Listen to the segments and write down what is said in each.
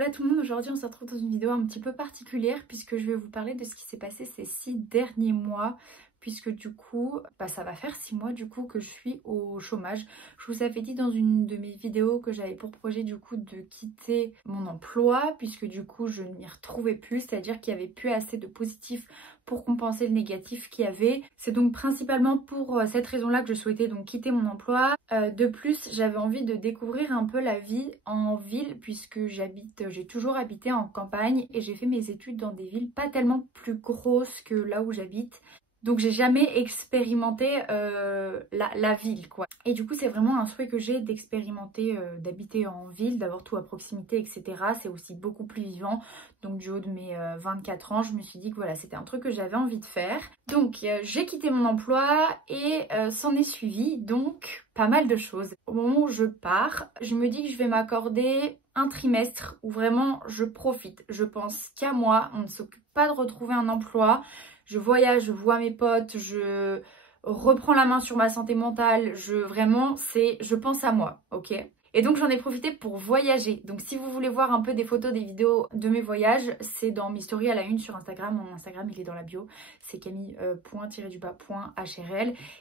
Hola tout le monde, aujourd'hui on se retrouve dans une vidéo un petit peu particulière puisque je vais vous parler de ce qui s'est passé ces 6 derniers mois, puisque du coup ça va faire 6 mois du coup que je suis au chômage. Je vous avais dit dans une de mes vidéos que j'avais pour projet du coup de quitter mon emploi puisque du coup je ne m'y retrouvais plus, c'est-à-dire qu'il n'y avait plus assez de positif pour compenser le négatif qu'il y avait. C'est donc principalement pour cette raison-là que je souhaitais donc quitter mon emploi. De plus, j'avais envie de découvrir un peu la vie en ville puisque j'ai toujours habité en campagne et j'ai fait mes études dans des villes pas tellement plus grosses que là où j'habite. Donc j'ai jamais expérimenté la ville quoi. Et du coup c'est vraiment un souhait que j'ai d'expérimenter, d'habiter en ville, d'avoir tout à proximité, etc. C'est aussi beaucoup plus vivant. Donc du haut de mes 24 ans, je me suis dit que voilà, c'était un truc que j'avais envie de faire. Donc j'ai quitté mon emploi et s'en est suivi donc pas mal de choses. Au moment où je pars, je me dis que je vais m'accorder un trimestre où vraiment je profite. Je pense qu'à moi, on ne s'occupe pas de retrouver un emploi. Je voyage, je vois mes potes, je reprends la main sur ma santé mentale. Je pense à moi, ok? Et donc j'en ai profité pour voyager. Donc si vous voulez voir un peu des photos, des vidéos de mes voyages, c'est dans mes stories à la une sur Instagram. Mon Instagram il est dans la bio, c'est camille.-hrl.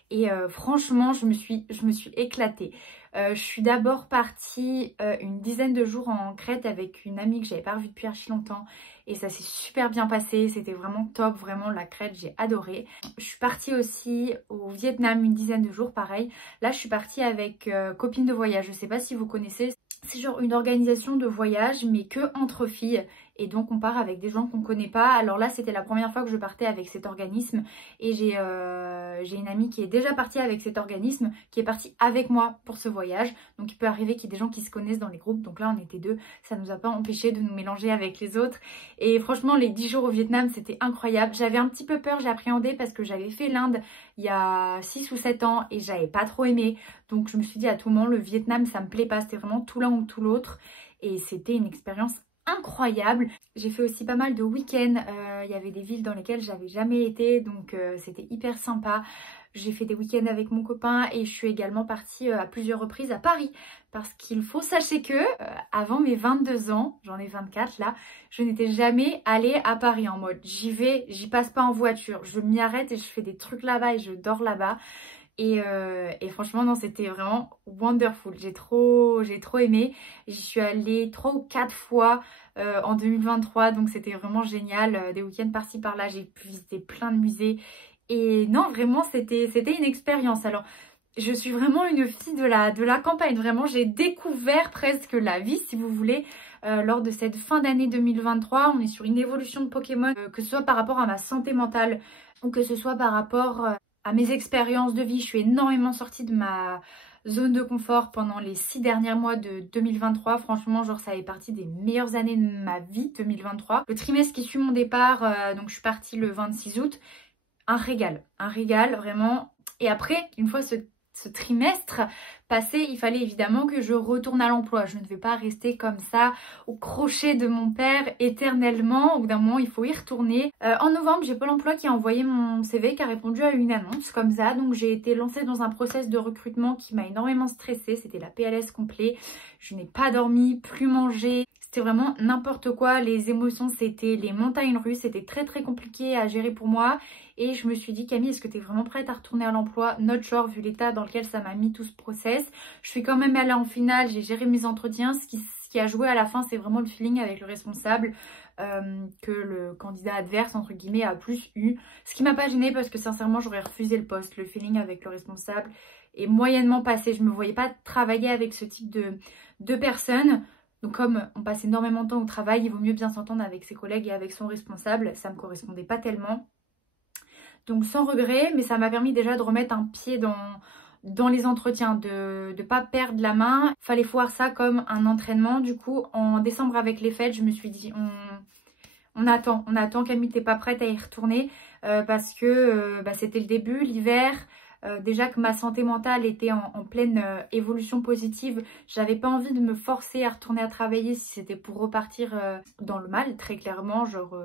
Et franchement je me suis éclatée. Je suis d'abord partie une dizaine de jours en Crète avec une amie que j'avais pas revue depuis archi longtemps. Et ça s'est super bien passé, c'était vraiment top, vraiment la Crète, j'ai adoré. Je suis partie aussi au Vietnam une dizaine de jours, pareil. Là, je suis partie avec Copines de voyage, je sais pas si vous connaissez. C'est genre une organisation de voyage, mais que entre filles. Et donc, on part avec des gens qu'on connaît pas. Alors là, c'était la première fois que je partais avec cet organisme. Et j'ai une amie qui est déjà partie avec cet organisme, qui est partie avec moi pour ce voyage. Donc, il peut arriver qu'il y ait des gens qui se connaissent dans les groupes. Donc là, on était deux. Ça nous a pas empêché de nous mélanger avec les autres. Et franchement, les 10 jours au Vietnam, c'était incroyable. J'avais un petit peu peur, j'appréhendais parce que j'avais fait l'Inde il y a 6 ou 7 ans et j'avais pas trop aimé. Donc, je me suis dit à tout moment, le Vietnam, ça me plaît pas. C'était vraiment tout l'un ou tout l'autre. Et c'était une expérience incroyable. J'ai fait aussi pas mal de week-ends. Il y avait des villes dans lesquelles j'avais jamais été, donc c'était hyper sympa. J'ai fait des week-ends avec mon copain et je suis également partie à plusieurs reprises à Paris. Parce qu'il faut sachez que avant mes 22 ans, j'en ai 24 là, je n'étais jamais allée à Paris en mode j'y passe pas en voiture. Je m'y arrête et je fais des trucs là-bas et je dors là-bas. Et franchement non, c'était vraiment wonderful, j'ai trop aimé. J'y suis allée 3 ou 4 fois en 2023, donc c'était vraiment génial. Des week-ends par-ci par-là, j'ai pu visiter plein de musées. Et non, vraiment c'était une expérience. Alors je suis vraiment une fille de la campagne, vraiment j'ai découvert presque la vie si vous voulez. Lors de cette fin d'année 2023, on est sur une évolution de Pokémon, que ce soit par rapport à ma santé mentale ou que ce soit par rapport à mes expériences de vie. Je suis énormément sortie de ma zone de confort pendant les 6 derniers mois de 2023. Franchement, genre ça fait partie des meilleures années de ma vie, 2023. Le trimestre qui suit mon départ, donc je suis partie le 26 août. Un régal vraiment. Et après, une fois ce trimestre passé, il fallait évidemment que je retourne à l'emploi. Je ne vais pas rester comme ça au crochet de mon père éternellement. Au bout d'un moment, il faut y retourner. En novembre, j'ai Pôle emploi qui a envoyé mon CV, qui a répondu à une annonce comme ça. Donc j'ai été lancée dans un process de recrutement qui m'a énormément stressée. C'était la PLS complet. Je n'ai pas dormi, plus mangé. C'était vraiment n'importe quoi. Les émotions, c'était les montagnes russes. C'était très compliqué à gérer pour moi. Et je me suis dit, Camille, est-ce que tu es vraiment prête à retourner à l'emploi? Not sure, vu l'état dans lequel ça m'a mis tout ce process. Je suis quand même allée en finale, j'ai géré mes entretiens. Ce qui a joué à la fin, c'est vraiment le feeling avec le responsable que le candidat adverse, entre guillemets, a plus eu. Ce qui m'a pas gênée parce que sincèrement, j'aurais refusé le poste. Le feeling avec le responsable est moyennement passé. Je me voyais pas travailler avec ce type de personnes. Donc comme on passe énormément de temps au travail, il vaut mieux bien s'entendre avec ses collègues et avec son responsable. Ça me correspondait pas tellement. Donc sans regret, mais ça m'a permis déjà de remettre un pied dans les entretiens, de ne pas perdre la main. Fallait voir ça comme un entraînement. Du coup, en décembre avec les fêtes, je me suis dit, on attend Camille, t'es pas prête à y retourner parce que c'était le début, l'hiver. Déjà que ma santé mentale était en pleine évolution positive, j'avais pas envie de me forcer à retourner à travailler si c'était pour repartir dans le mal, très clairement, genre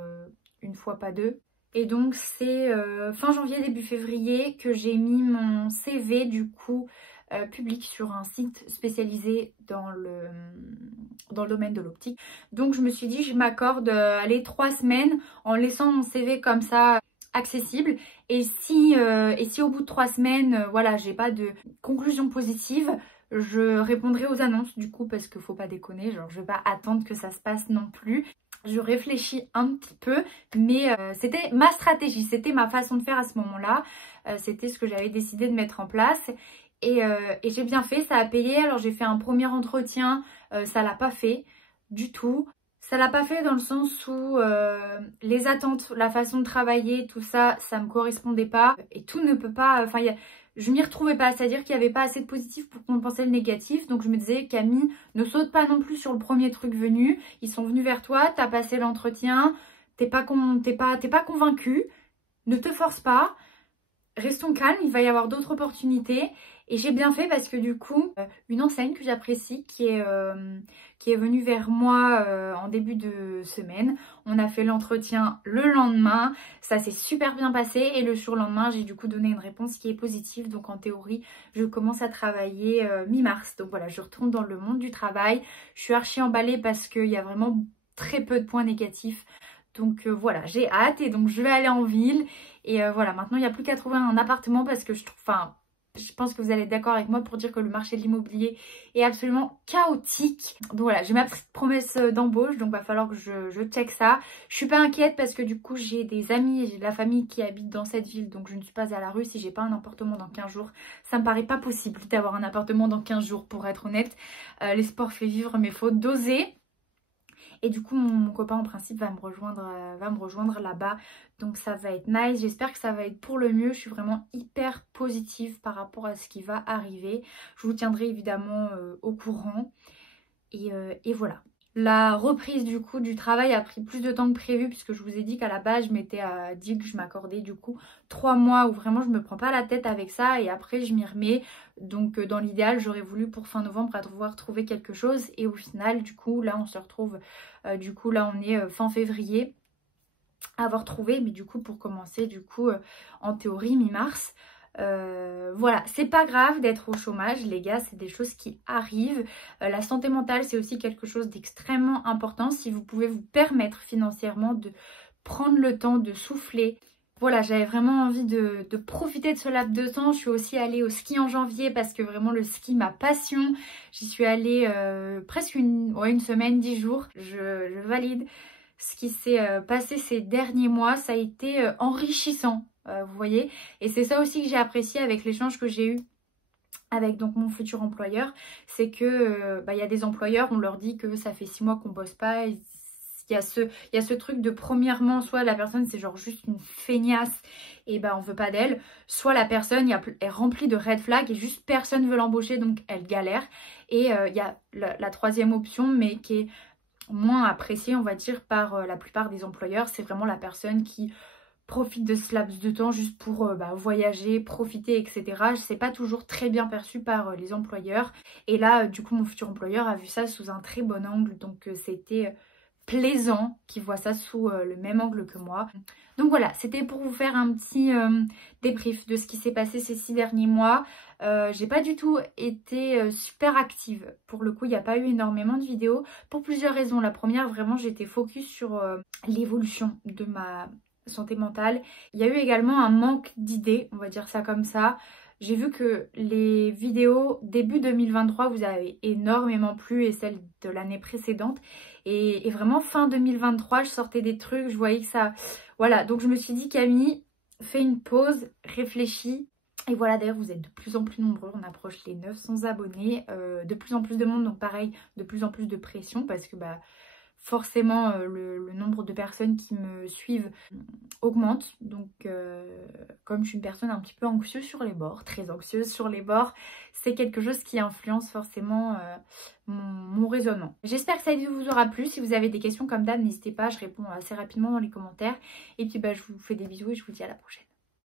une fois pas deux. Et donc c'est fin janvier, début février que j'ai mis mon CV du coup publique sur un site spécialisé dans le domaine de l'optique. Donc je me suis dit je m'accorde 3 semaines en laissant mon CV comme ça accessible, et si au bout de 3 semaines voilà, j'ai pas de conclusion positive, je répondrai aux annonces du coup, parce qu'il faut pas déconner, genre je vais pas attendre que ça se passe non plus. Je réfléchis un petit peu, mais c'était ma stratégie, c'était ma façon de faire à ce moment-là, c'était ce que j'avais décidé de mettre en place, et j'ai bien fait, ça a payé. Alors j'ai fait un premier entretien, ça l'a pas fait du tout. Ça l'a pas fait dans le sens où les attentes, la façon de travailler, tout ça, ça me correspondait pas. Et tout ne peut pas... Enfin, je m'y retrouvais pas, c'est-à-dire qu'il n'y avait pas assez de positif pour compenser le négatif. Donc je me disais, Camille, ne saute pas non plus sur le premier truc venu. Ils sont venus vers toi, t'as passé l'entretien, t'es pas convaincu, ne te force pas. Restons calmes, il va y avoir d'autres opportunités. Et j'ai bien fait parce que du coup, une enseigne que j'apprécie qui est venue vers moi en début de semaine. On a fait l'entretien le lendemain, ça s'est super bien passé, et le surlendemain, j'ai du coup donné une réponse qui est positive. Donc en théorie, je commence à travailler mi-mars. Donc voilà, je retourne dans le monde du travail. Je suis archi emballée parce qu'il y a vraiment très peu de points négatifs. Donc voilà, j'ai hâte, et donc je vais aller en ville. Et voilà, maintenant il n'y a plus qu'à trouver un appartement parce que je trouve... Enfin, je pense que vous allez être d'accord avec moi pour dire que le marché de l'immobilier est absolument chaotique. Donc voilà, j'ai ma petite promesse d'embauche, donc va falloir que je check ça. Je suis pas inquiète parce que du coup j'ai des amis et j'ai de la famille qui habitent dans cette ville, donc je ne suis pas à la rue si j'ai pas un appartement dans 15 jours. Ça me paraît pas possible d'avoir un appartement dans 15 jours, pour être honnête. L'espoir fait vivre, mais faut doser. Et du coup, mon copain en principe va me rejoindre là-bas. Donc ça va être nice. J'espère que ça va être pour le mieux. Je suis vraiment hyper positive par rapport à ce qui va arriver. Je vous tiendrai évidemment au courant. Et voilà. La reprise du coup du travail a pris plus de temps que prévu, puisque je vous ai dit qu'à la base je m'étais dit que je m'accordais du coup 3 mois où vraiment je me prends pas la tête avec ça, et après je m'y remets. Donc dans l'idéal j'aurais voulu pour fin novembre pouvoir trouver quelque chose, et au final du coup là on se retrouve, du coup là on est fin février, avoir trouvé, mais du coup pour commencer du coup en théorie mi-mars. Voilà, c'est pas grave d'être au chômage les gars, c'est des choses qui arrivent. La santé mentale, c'est aussi quelque chose d'extrêmement important. Si vous pouvez vous permettre financièrement de prendre le temps de souffler. Voilà, j'avais vraiment envie de profiter de ce laps de temps. Je suis aussi allée au ski en janvier parce que vraiment le ski, ma passion. J'y suis allée presque une semaine, 10 jours. Je valide. Ce qui s'est passé ces derniers mois, ça a été enrichissant. Vous voyez, et c'est ça aussi que j'ai apprécié avec l'échange que j'ai eu avec donc mon futur employeur, c'est que y a des employeurs, on leur dit que ça fait 6 mois qu'on bosse pas. Il y a ce truc de, premièrement, soit la personne c'est genre juste une feignasse et on veut pas d'elle, soit la personne est remplie de red flags et juste personne veut l'embaucher, donc elle galère. Et il y a la troisième option, mais qui est moins appréciée on va dire par la plupart des employeurs, c'est vraiment la personne qui profite de ce laps de temps juste pour voyager, profiter, etc. C'est pas toujours très bien perçu par les employeurs. Et là, du coup, mon futur employeur a vu ça sous un très bon angle. Donc, c'était plaisant qu'il voit ça sous le même angle que moi. Donc voilà, c'était pour vous faire un petit débrief de ce qui s'est passé ces 6 derniers mois. J'ai pas du tout été super active. Pour le coup, il n'y a pas eu énormément de vidéos pour plusieurs raisons. La première, vraiment, j'étais focus sur l'évolution de ma santé mentale. Il y a eu également un manque d'idées, on va dire ça comme ça. J'ai vu que les vidéos début 2023 vous avez énormément plu, et celles de l'année précédente. Et vraiment fin 2023, je sortais des trucs, je voyais que ça... Voilà, donc je me suis dit, Camille, fais une pause, réfléchis. Et voilà, d'ailleurs vous êtes de plus en plus nombreux, on approche les 900 abonnés, de plus en plus de monde, donc pareil, de plus en plus de pression, parce que forcément le nombre de personnes qui me suivent augmente. Donc comme je suis une personne un petit peu anxieuse sur les bords, très anxieuse sur les bords, c'est quelque chose qui influence forcément mon raisonnement. J'espère que cette vidéo vous aura plu. Si vous avez des questions comme d'hab, n'hésitez pas, je réponds assez rapidement dans les commentaires. Et puis je vous fais des bisous et je vous dis à la prochaine.